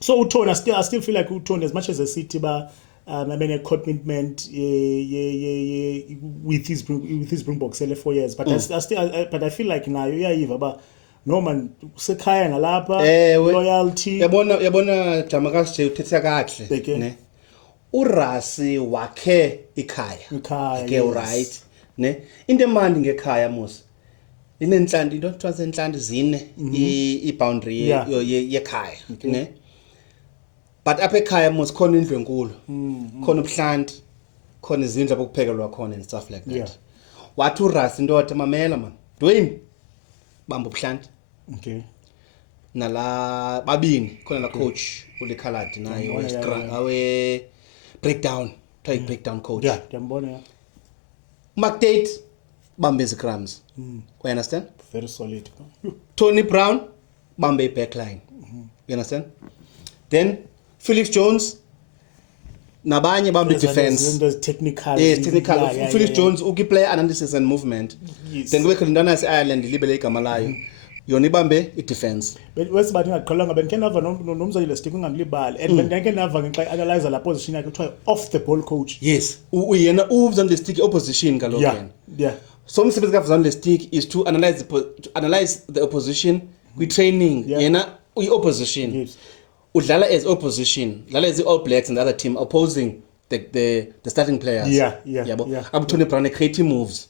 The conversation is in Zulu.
So Tony, I still feel like Tony, as much as a City, but I mean a commitment with his Springbok 4 years, but but I feel like now but no man sekhaya ngalapha loyalty. Yabona Jamakazi nje uthetha kahle ne. Urasi wakhe ikhaya. Ke right ne. Into emandi ngekhaya musa. Inenhlanti into kuthiwa enhlanti zine I-boundary yekhaya ne. But apha ekhaya mos khona indlu enkulu khona ubuhlanti khona izindlu abokuphekelwa khona and stuff like that wathi uRasi indoda mamela man Dwayne bamba ubuhlanti nala babini khona la coach ulikhaladi naye awe breakdown try breakdown coach ngiyambona McTate bamba izigrams you understand very solid. Tony Brown bamba backline you understand then Felix Jones nabanye bambe defense technical Felix Jones ukiplay analysis and movement then kube khona indana yase-Ireland libele igama layo yona ibambe i-defense wesibathi ngaqala ngabe nkenava nomzalile stick ungamlibali and benke nava ngenxa analyze la position yakhe kuthiwa off the ball coach yes uyena umzalile stick opposition kaloku yeah so umsebenzi kaVzandile stick is to analyze the opposition kwi-training yena uyi-opposition yes. Udlala as opposition, udlala as the All Blacks and the other team opposing the starting players. Yeah. Tony Brown creative moves.